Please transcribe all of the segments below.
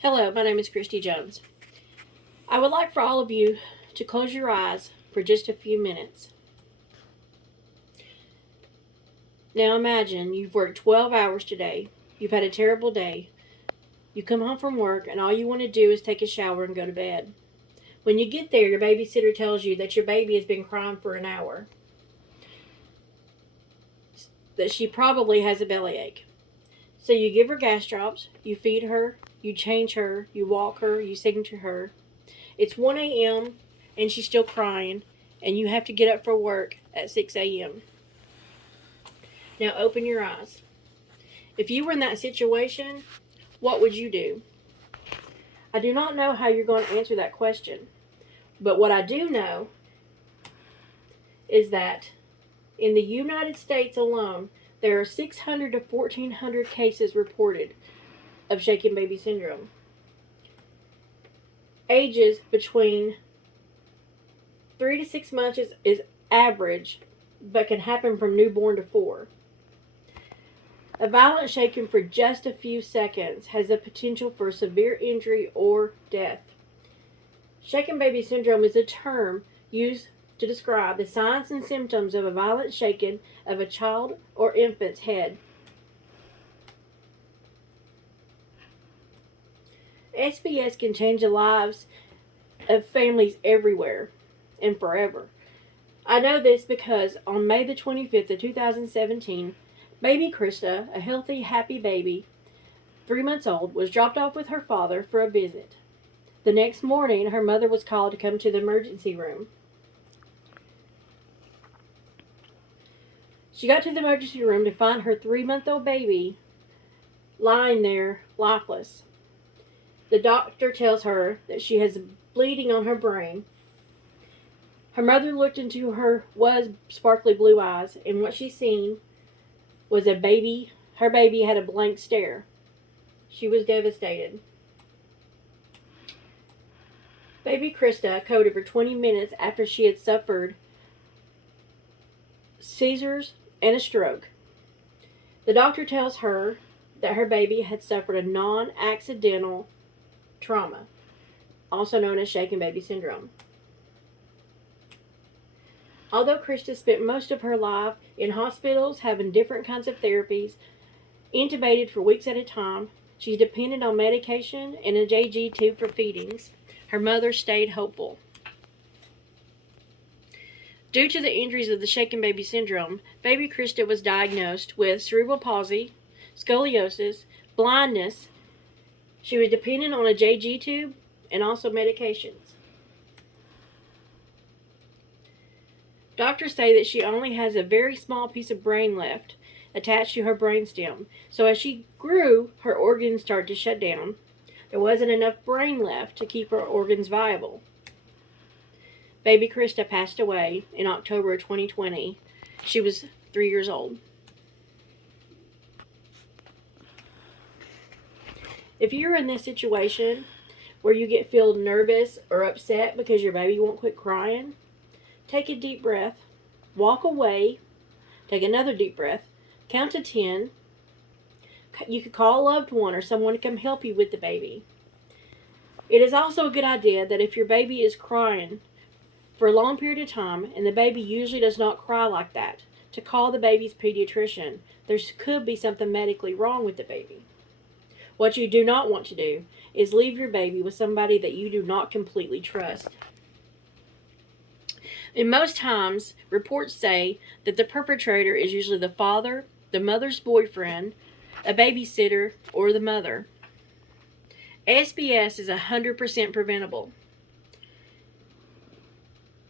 Hello, my name is Christy Jones. I would like for all of you to close your eyes for just a few minutes. Now imagine you've worked 12 hours today. You've had a terrible day. You come home from work and all you want to do is take a shower and go to bed. When you get there, your babysitter tells you that your baby has been crying for an hour, that she probably has a bellyache. So you give her gas drops, you feed her, you change her, you walk her, you sing to her. It's 1 a.m. and she's still crying, and you have to get up for work at 6 a.m. Now open your eyes. If you were in that situation, what would you do? I do not know how you're going to answer that question, but what I do know is that in the United States alone, there are 600 to 1,400 cases reported of shaken baby syndrome. Ages between 3 to 6 months is average, but can happen from newborn to 4. A violent shaking for just a few seconds has the potential for severe injury or death. Shaken baby syndrome is a term used to describe the signs and symptoms of a violent shaking of a child or infant's head. SBS can change the lives of families everywhere and forever. I know this because on May the 25th of 2017, baby Krista, a healthy, happy baby, 3 months old, was dropped off with her father for a visit. The next morning, her mother was called to come to the emergency room. She got to the emergency room to find her 3-month-old baby lying there, lifeless. The doctor tells her that she has bleeding on her brain. Her mother looked into her sparkly blue eyes, and what she seen was her baby had a blank stare. She was devastated. Baby Krista coded for 20 minutes after she had suffered seizures and a stroke. The doctor tells her that her baby had suffered a non-accidental trauma, also known as shaken baby syndrome. Although Krista spent most of her life in hospitals having different kinds of therapies, intubated for weeks at a time, she's dependent on medication and a JG tube for feedings. Her mother stayed hopeful. Due to the injuries of the shaken baby syndrome, baby Krista was diagnosed with cerebral palsy, scoliosis, blindness. She was dependent on a JG tube and also medications. Doctors say that she only has a very small piece of brain left attached to her brainstem. So as she grew, her organs started to shut down. There wasn't enough brain left to keep her organs viable. Baby Krista passed away in October of 2020. She was 3 years old. If you're in this situation where you feel nervous or upset because your baby won't quit crying, take a deep breath, walk away, take another deep breath, count to 10. You could call a loved one or someone to come help you with the baby. It is also a good idea that if your baby is crying for a long period of time, and the baby usually does not cry like that, to call the baby's pediatrician. There could be something medically wrong with the baby. What you do not want to do is leave your baby with somebody that you do not completely trust. In most times, reports say that the perpetrator is usually the father, the mother's boyfriend, a babysitter, or the mother. SBS is 100% preventable.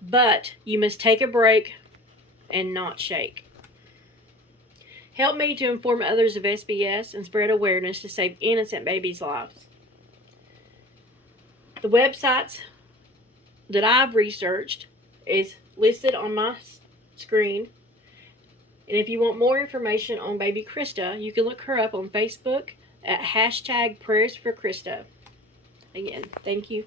But you must take a break and not shake. Help me to inform others of SBS and spread awareness to save innocent babies' lives. The websites that I've researched is listed on my screen. And if you want more information on baby Krista, you can look her up on Facebook at #PrayersForKrista. Again, thank you.